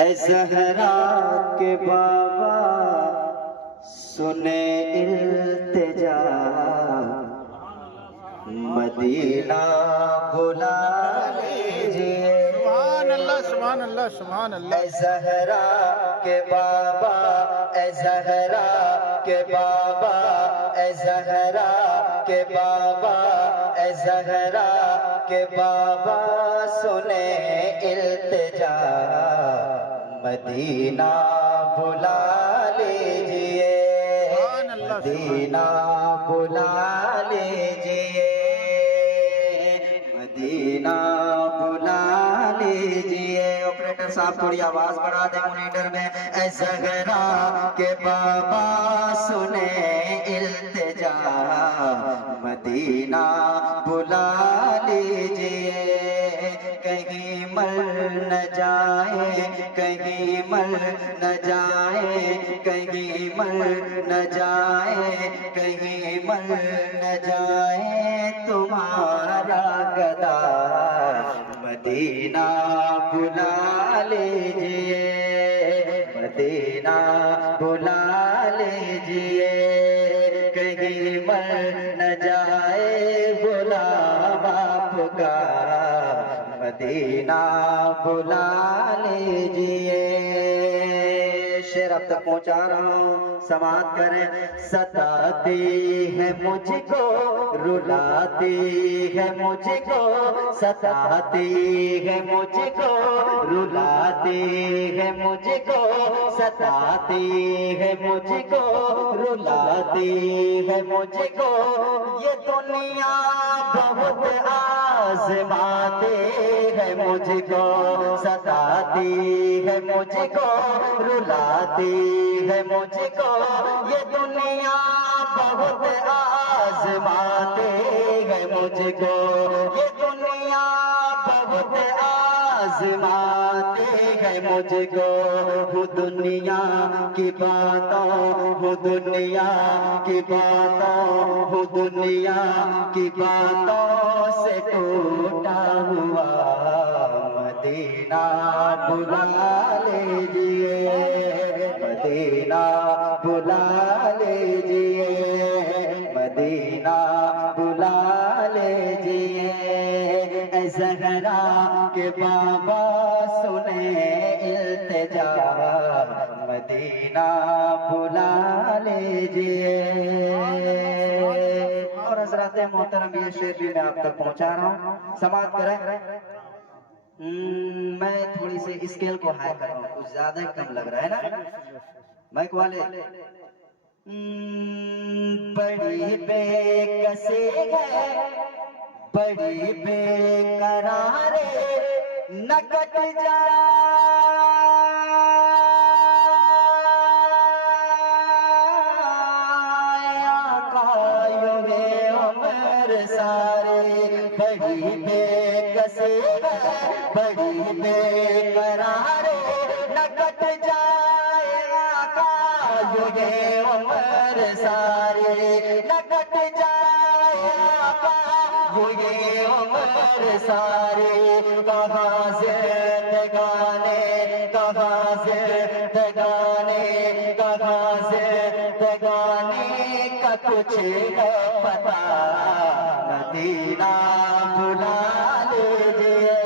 اے زہرا کے بابا سنے التجا، مدینہ بلا لیجئے۔ سبحان اللہ سبحان اللہ سبحان اللہ۔ اے زہرا کے بابا، اے زہرا کے بابا، اے زہرا کے بابا، اے زہرا کے بابا سنے التجا، مدینہ بلا لیجئے، مدینہ بلا لیجئے، مدینہ بلا لیجئے۔ آپریٹر صاحب تھوڑی آواز بڑھا دیں مانیٹر میں۔ اے زہرا کے بابا سنے التجا، مدینہ بلا لیجئے۔ کہیں مر نہ جائے، کہیں مر نہ جائے، کہیں مر نہ جائے، کہیں مر نہ جائے تمہارا گدا، مدینہ بلا لیجئے، مدینہ بلا لیجئے۔ کہیں مر نہ جائے غلام آپ کا، مدینہ بلا لیجئے۔ شعر اب تک پہنچا رہا ہوں، سماعت کریں۔ ستاتی ہے مجھ کو، رلاتی ہے مجھ کو، ستاتی ہے مجھ کو، رلاتی ہے مجھ کو، ستاتی ہے مجھ کو، رلاتی ہے مجھ کو۔ یہ دنیا بہت آزماتی ہے مجھ کو، ستاتی ہے مجھ کو، رلاتی ہے مجھ کو۔ یہ دنیا بہت آزماتی ہے مجھ کو، یہ دنیا بہت آزماتی ہے مجھ کو۔ وہ دنیا کی باتوں، وہ دنیا کی باتوں، وہ دنیا کی باتوں سے ٹوٹا ہوا، مدینہ بلا لیجئے، مدینہ بلا لیجئے، مدینہ بلا لیجئے۔ اے زہرا کے بابا سنے التجا، مدینہ بلا لیجئے۔ اور حضرات محترم یہ شعر بھی میں آپ تک پہنچا رہا ہوں، سماعت کریں۔ میں تھوڑی سی اسکیل کو ہائی کر رہا ہوں، کچھ زیادہ کم لگ رہا ہے نا مائک والے۔ بڑی بے کسی ہے، بڑی بے قرارے، نہ کٹ جائے آقا یہ عمر سارے۔ بڑی بے کسی ہے، بڑی بے قرارے، نہ کٹ جائے آقا یہ عمر سارے، نہ کٹ جائے آقا یہ عمر سارے۔ کہاں زندگانے، کہاں زندگانے، کہاں زندگانے کا کچھ ہے پتا، مدینہ بلا لیجئے۔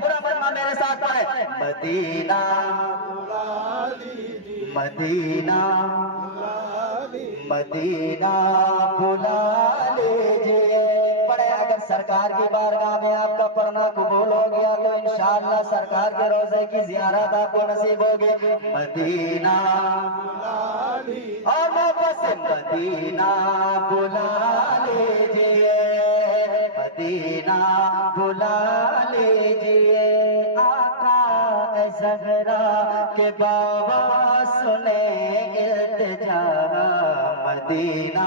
پورا فرما میرے ساتھ پڑھیں۔ مدینہ مدینہ مدینہ بلا لیجئے۔ پڑھے اگر سرکار کی بارگاہ میں آپ کا پڑھنا قبول ہو گیا تو انشاءاللہ سرکار کے روزے کی زیارت آپ کو نصیب ہوگی۔ مدینہ اور واپس مدینہ بلا لیجئے، مدینہ بلا لیجئے۔ آقا اے زہرا کے بابا سنے التجا، مدینہ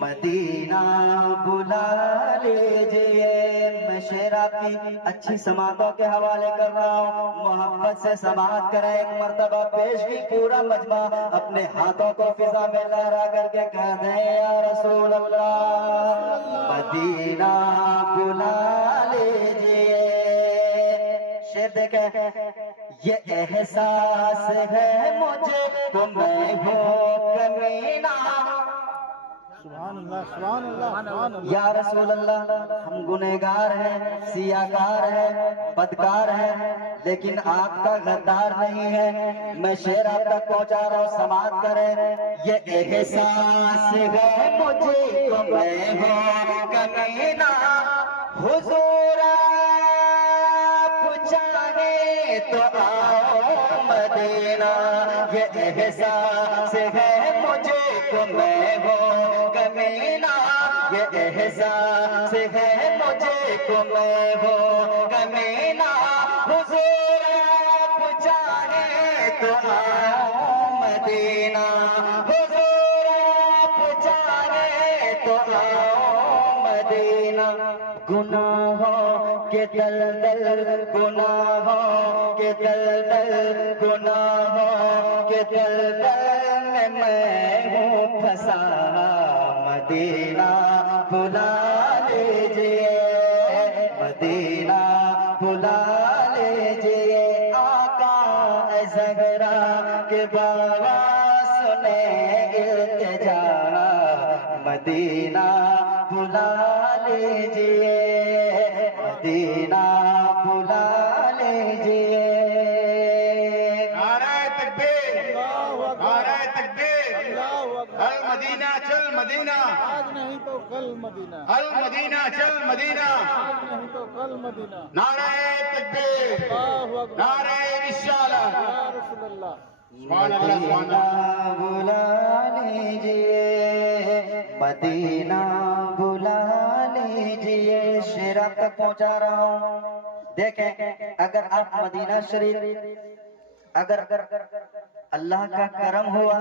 مدینہ بلا لیجئے۔ میں شعر آپ کی اچھی سماعتوں کے حوالے کر رہا ہوں، محبت سے سماعت کریں۔ ایک مرتبہ پیش بھی پورا مجمع اپنے ہاتھوں کو فضا میں لہرا کر کے کہہ دیں یا رسول اللہ، مدینہ بلا لیجئے۔ شعر دیکھیں، یہ احساس ہے مجھے تو میں ہوں کمینہ. سبحان اللہ سبحان اللہ سبحان اللہ. یا رسول اللہ، ہم گنہگار ہیں، سیاہکار ہیں، بدکار ہیں، لیکن آپ کا غدار نہیں ہے. میں شعر آپ تک پہنچا رہا ہوں، سماعت کریں. یہ احساس ہے مجھے تو میں ہوں کمینہ، حضور آپ چاہے تو آؤ مدینہ. یہ احساس ہے مجھے تو میں ہوں کمینہ، یہ احساس ہے مجھے تو میں ہوں کمینہ. حضور آپ چاہے تو آؤ مدینہ، حضور آپ چاہے تو آؤ مدینہ. گناہوں کے دلدل، گناہوں کے دلدل، گناہوں کے دلدل میں ہوں پھنسا. مدینہ بلا لیجئے، مدینہ بلا لیجئے. آقا زہرا کے بابا سنیں التجا، مدینہ بلا لیجئے، مدینہ بلا لیجئے. نعرہ تکبیر، اللہ اکبر، نعرہ تکبیر. اللہ اکبر. المدینہ چل مدینہ، آج نہیں تو کل مدینہ، المدینہ چل مدینہ. آج نہیں تو کل مدینہ. نعرہ تکبیر، اللہ اکبر. نعرہ رسالت. یا رسول اللہ. سبحان اللہ سبحان اللہ. مدینہ بلا لیجئے، مدینہ بلا لیجئے. شعر آپ تک پہنچا رہا ہوں. دیکھیں، اگر آپ مدینہ شریف، اگر اللہ کا کرم ہوا،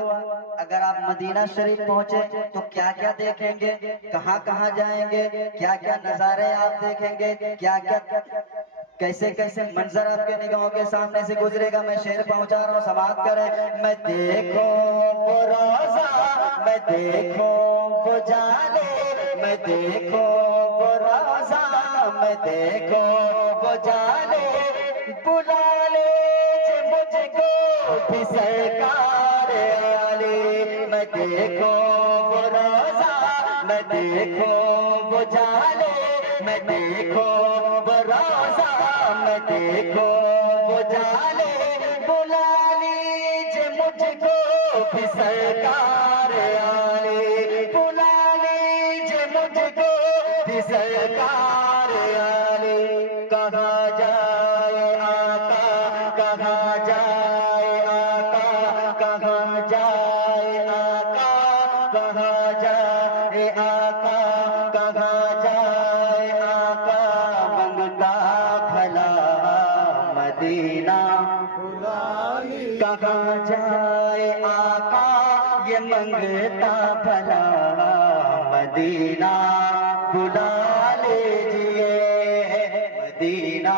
اگر آپ مدینہ شریف پہنچے تو کیا کیا دیکھیں گے، کہاں کہاں جائیں گے، کیا کیا نظارے آپ دیکھیں گے، کیا کیا کیسے کیسے منظر آپ کے نگاہوں کے سامنے سے گزرے گا. میں شعر پہنچا رہا ہوں، سماعت کریں. میں دیکھوں وہ روزہ، میں دیکھوں وہ جالے، میں دیکھوں وہ روزہ، میں دیکھوں وہ جالے. بلا لیجئے مجھ کو بھی سرکار عالی. میں دیکھوں وہ روزہ، میں دیکھوں وہ جالے، میں دیکھوں وہ روزہ، میں دیکھوں وہ جالے. بلا لیجئے مجھ کو بھی سرکار عالی، بلا لیجئے مجھ کو بھی سرکار عالی. کہاں جائے آقا، کہاں جائے آقا، کہاں جائے آقا، کہاں جائے آقا، کہاں جائے آقا. منگتا بھلا مدینہ، کہاں جائے آقا یہ منگتا بھلا مدینہ. بلا لیجئے، مدینہ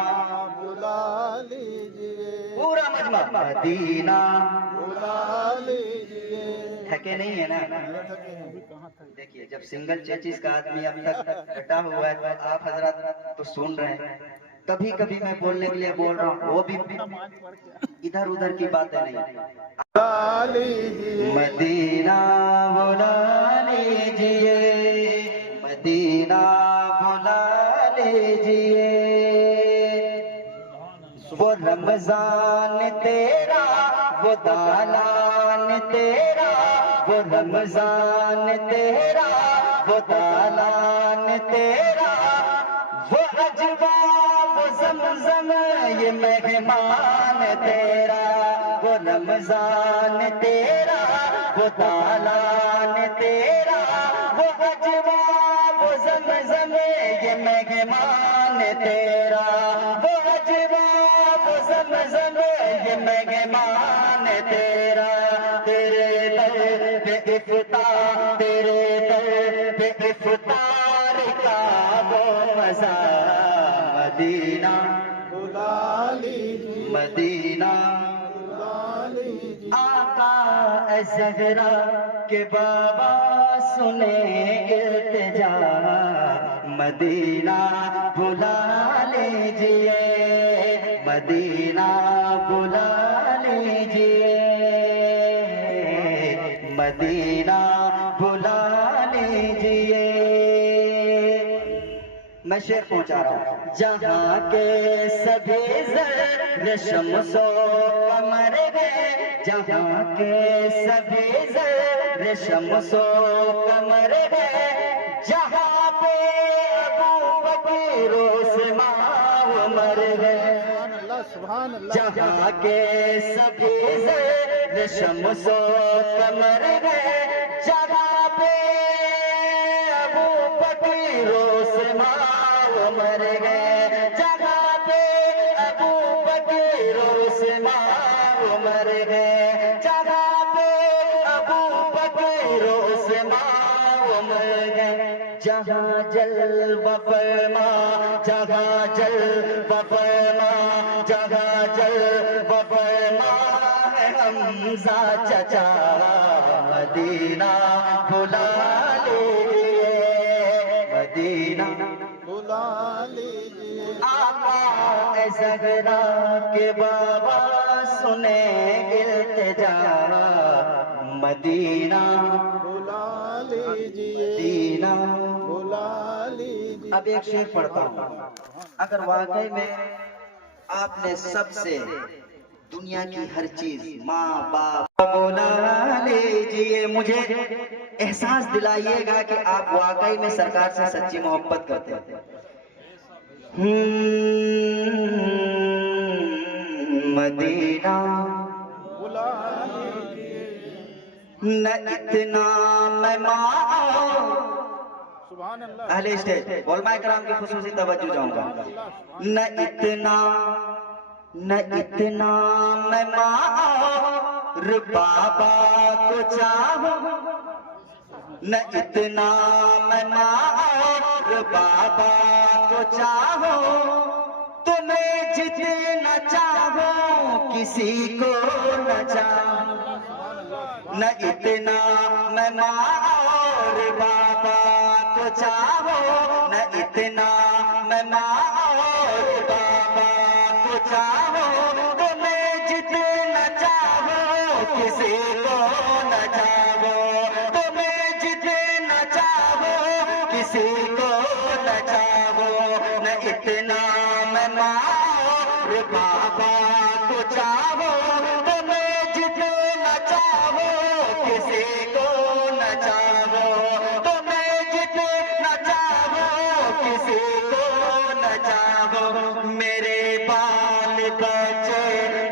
بلا لیجئے، پورا مجمع. مدینہ بلا لیجئے. تھکے نہیں ہے نا؟ دیکھیے، جب سنگل چیچز کا آدمی اب تک ڈٹا ہوا ہے تو آپ حضرات تو سن رہے ہیں. کبھی کبھی میں بولنے کے لیے بول رہا ہوں، وہ بھی ادھر ادھر کی باتیں نہیں. بلا لیجئے، مدینہ بلا لیجئے، مدینہ بلا لیجئے. وہ رمضان تیرا، وہ دالان تیرا، وہ رمضان تیرا، وہ دالان تیرا، وہ عجبا وہ زمزم یہ مہمان تیرا. وہ رمضان تیرا، وہ دالان تیرا، وہ عجبا وہ زمزم یہ مہمان تیرا. وہ عجبا وہ زمزم یہ مہمان تیرا. تیرے در پہ افطار، تیرے در پہ افطار کا وہ مزہ. مدینہ بلا لیجئے، مدینہ. بلا لیجئے. آقا زہرا کے بابا سنیں التجا. مدینہ بلا لیجئے، مدینہ بلا لیجئے مدینہ بلا لیجئے میں شعر پہنچا رہا ہوں جہاں کے سبھی زر شمس و قمر گئے جہاں کے سبھی زر شمس و قمر گئے جہاں پہ ابو بکر عثمان مر گئے سبحان اللہ جہاں کے سبھی زر شمس و قمر گئے جہاں پہ ابو بکر عثمان مر گئے جہاں پہ ابو بکر عثمان مر گئے جہاں پہ ابو بکر عثمان مر گئے جہاں جلوہ فرما جہاں جلوہ فرما جہاں جلوہ فرما ہے حمزہ چچا مدینہ بلا لیجئے مدینہ بلا لیجئے آقا زہرا کے بابا سنے التجا مدینہ بلا لیجئے مدینہ بلا لیجئے اب ایک شعر پڑھتا ہوں اگر واقعی میں آپ نے سب سے دنیا کی ہر چیز ماں باپ بلا لیجئے مجھے احساس دلائیے گا کہ آپ واقعی میں سرکار سے سچی محبت کرتے ہیں مدینہ بلا لیجئے نہ اتنا میں سبحان اللہ اہل اسٹیج علماء کرام کی خصوصی توجہ چاہوں گا نہ اتنا میں ماں بابا کو چاہوں نہ اتنا میں ماں بابا کو چاہوں تمہیں جتنا چاہوں کسی کو نہ چاہوں نہ اتنا میں ماں اور بابا کو چاہو نہ اتنا میں ماں اور بابا کو چاہو تمہیں جتنا چاہو کسی کو نہ چاہو تمہیں جتنا چاہو کسی کو نہ چاہو نہ اتنا میں ماں اور بابا کو چاہو تمہیں جتنا چاہو کسی کو نہ چاہو تمہیں جتنا چاہو کسی کو نہ چاہو میرے بال بچے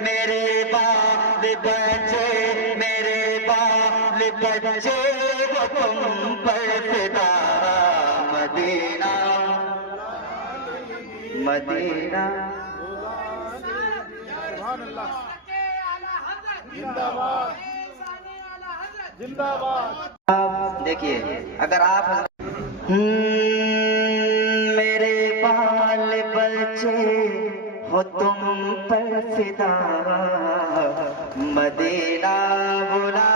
میرے بال بچے میرے بال بچے وہ تم پر فدا مدینہ مدینہ سبحان اللہ زندہ باد زندہ باد دیکھیے اگر آپ میرے بال بچے ہو تم پر فدا مدینہ بلا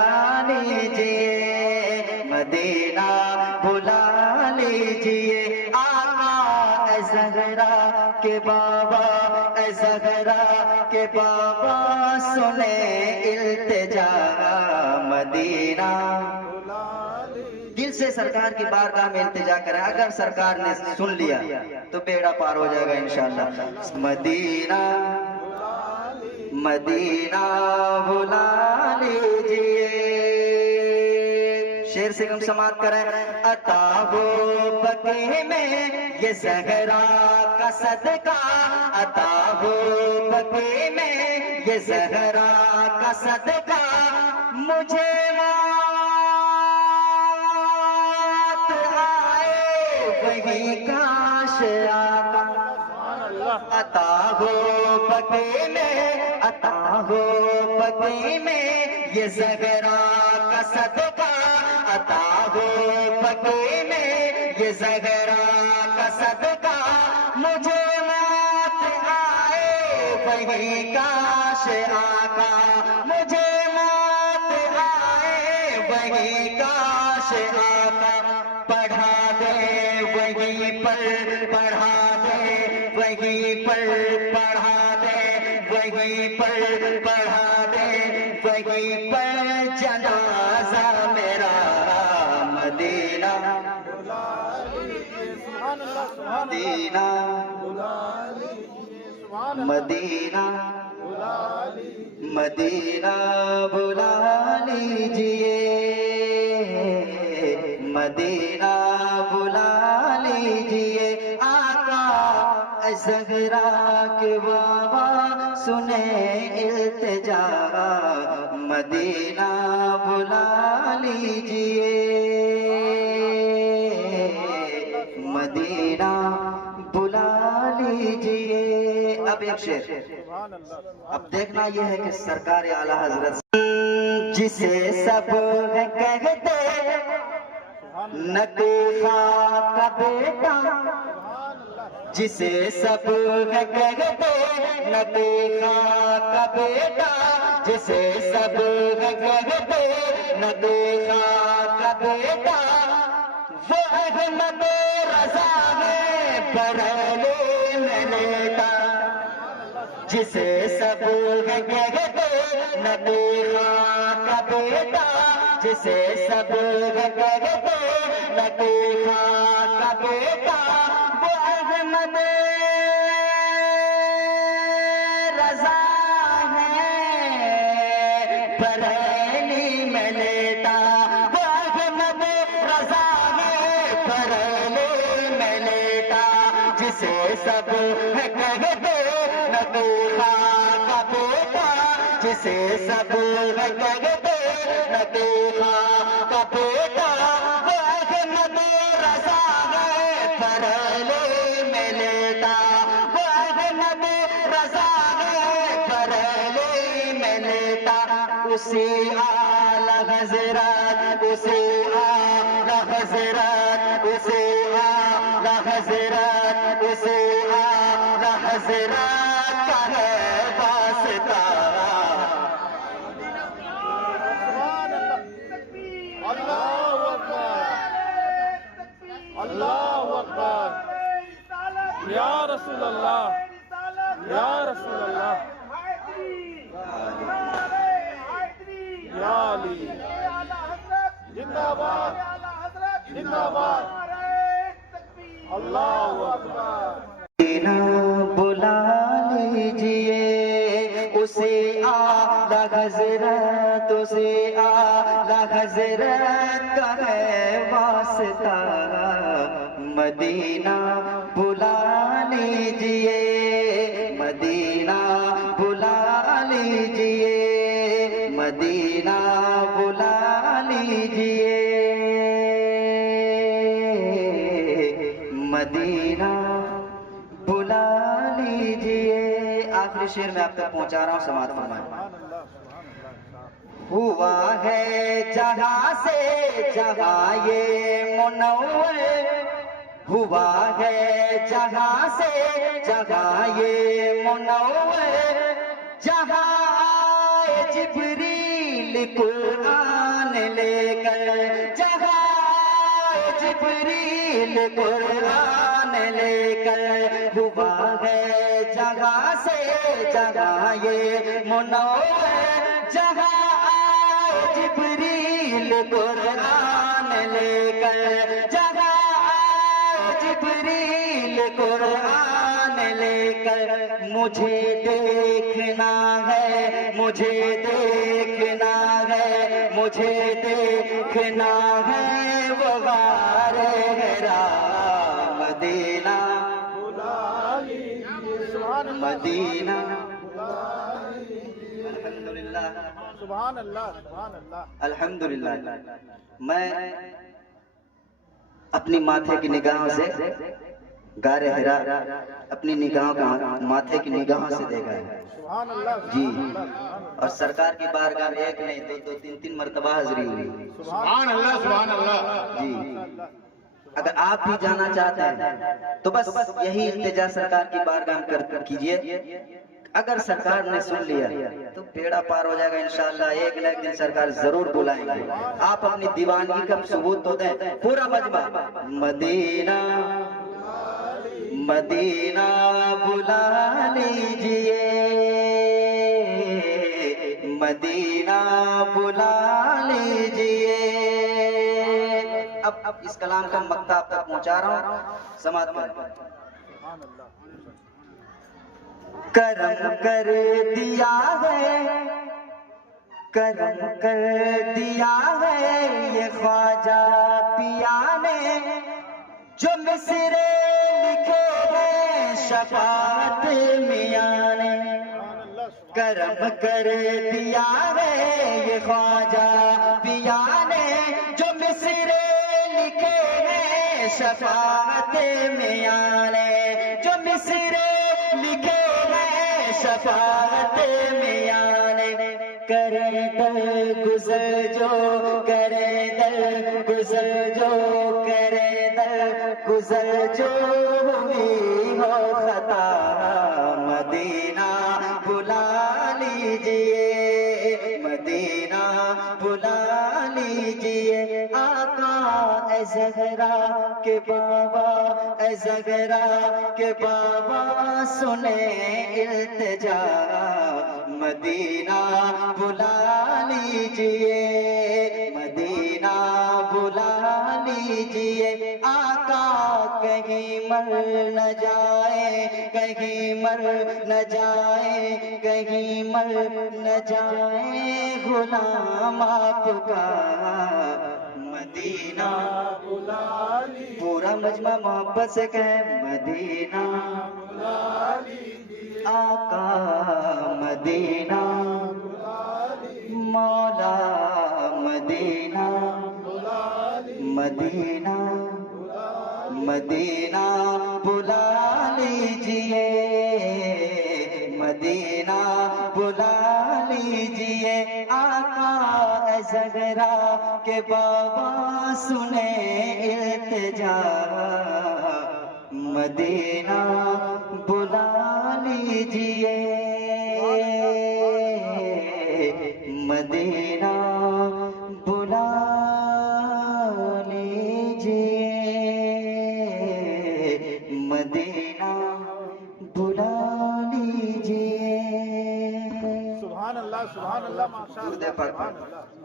لیجئے مدینہ بلا لیجئے آقا اے زہرا کے بابا اے زہرا کے بابا سنے التجا مدینہ دل سے سرکار کی بارگاہ میں التجا کریں اگر سرکار نے سن لیا تو بیڑا پار ہو جائے گا انشاءاللہ مدینہ مدینہ بلا لیجئے شیر سے ہم سماعت کریں عطا ہو بقی میں یہ زہرا کا صدقہ عطا ہو بقی میں یہ زہرا کا صدقہ مجھے وہی کاش آقا عطا ہو بقی میں عطا ہو بقی میں یہ زہرا کا صدقہ عطا ہو بقی میں یہ زہرا کا صدقہ مجھے موت آئے وہی کاش آقا مجھے موت آئے وہی کاش آقا پڑھا دے وہیں پر پڑھا دے وہیں پر پڑھا دے وہیں پر پڑھا دے وہیں پر جنازہ میرا مدینہ مدینہ مدینہ مدینہ بلا لیجئے مدینہ بلا لیجئے آقا زہرا کے بابا سنیں التجا مدینہ بلا لیجئے مدینہ بلا لیجئے. اب ایک شعر اب دیکھنا یہ ہے کہ سرکار اعلیٰ حضرت جسے سب کہتے نبی خاک کا بیٹا جسے سب کہتے نبی خاک کا بیٹا جسے سب کہتے نبی خاک کا بیٹا وہ احمد رضا ہے بریلی میں لیتا جسے سب کہتے نبی خاک کا بیٹا جسے سب کہتے نبی خاک کا بیٹا وہ احمد رضا ہے بریلی میں لیتا وہ احمد رضا ہے بریلی میں لیتا جسے سب کہتے نبی خاک کا بیٹا جسے سب کہتے نبی خاک کا بیٹا وہ احمد رضا ہے بریلی میں لیتا وہ احمد رضا ہے بریلی میں لیتا اسی اعلیٰ حضرت اسی اعلیٰ حضرت اسی اعلیٰ حضرت اسی اعلیٰ حضرت کا ہے واسطہ اللہ اکبر یا رسول اللہ یا رسول اللہ یا علی زندہ باد زندہ باد اللہ اکبر مدینہ بلا لیجئے اسے اعلیٰ حضرت اسے اعلیٰ حضرت کا ہے واسطہ مدینہ بلا لیجئے مدینہ بلا لیجئے مدینہ بلا لیجئے مدینہ بلا لیجئے. آخری شعر میں آپ تک پہنچا رہا ہوں سماعت فرمائیں. ہوا ہے جہاں سے جہاں یہ منور ہوا ہے جہاں سے جہاں یہ منور جہاں آئے جبریل قرآن لے کر جہاں آئے جبریل قرآن لے کر ہوا ہے جگہ سے جگہ یہ منور جہاں آئے جبریل قرآن لے کر جگہ آئے جبریل قرآن لے کر مجھے دیکھنا ہے مجھے دیکھنا ہے مجھے دیکھنا ہے وہ غار حرا مدینہ مدینہ. الحمدللہ سبحان اللہ سبحان اللہ الحمدللہ. میں اپنی ماتھے کی نگاہوں سے غار حرا اپنی نگاہوں کا ماتھے کی نگاہوں سے دیکھا ہے سبحان اللہ جی. اور سرکار کی بارگاہ میں ایک نہیں دو دو تین تین مرتبہ حاضری ہوئی سبحان اللہ سبحان اللہ. جی. اگر آپ بھی جانا چاہتے ہیں تو بس یہی التجا سرکار کی بارگاہ میں کر کیجئے. اگر سرکار نے سن لیا تو بیڑا پار ہو جائے گا انشاءاللہ. ایک نہ ایک دن سرکار ضرور بلائیں گے. آپ اپنی دیوانگی کا ثبوت تو دیں. پورا مجمع مدینہ مدینہ بلا لیجئے مدینہ بلا لیجئے. اب اس کلام کا مقطع آپ تک پہنچا رہا ہوں، سماعت کریں. سبحان اللہ. کرم کر دیا ہے، کرم کر دیا ہے یہ خواجہ پیا نے، جو مصرے لکھے ہیں شفاعت میاں نے. کرم کر دیا ہے یہ خواجہ پیا نے، جو مصرے لکھے ہیں شفاعت میاں نے، جو مصرے لکھے ہیں شفاعت میاں نے. کرے در گزر جو، کرے در گزر جو، کرے در گزر جو ہوئی ہو خطا، مدینہ بلا لیجئے، مدینہ بلا لیجئے. آقا اے زہرا کے بابا، اے زہرا کے بابا سنیں التجا، مدینہ بلا لیجئے، مدینہ بلا لیجئے. آقا کہیں مر نہ جائے، کہیں مر نہ جائے، کہیں مر نہ جائے غلام آپ کا، مدینہ بلا لیجئے. پورا مجمع محبت سے کہے مدینہ بلا لیجئے. آقا مدینہ مولا مدینہ، مدینہ مدینہ بلا لیجئے، مدینہ بلا لیجئے. آقا اے زہرا کے بابا سنیں التجا، مدینہ بلا لیجئے، مدینہ بلا لیجئے، مدینہ بلا لیجئے. سبحان اللہ. سبحان اللہ. ماشاء درود اللہ. پاک. سبحان اللہ.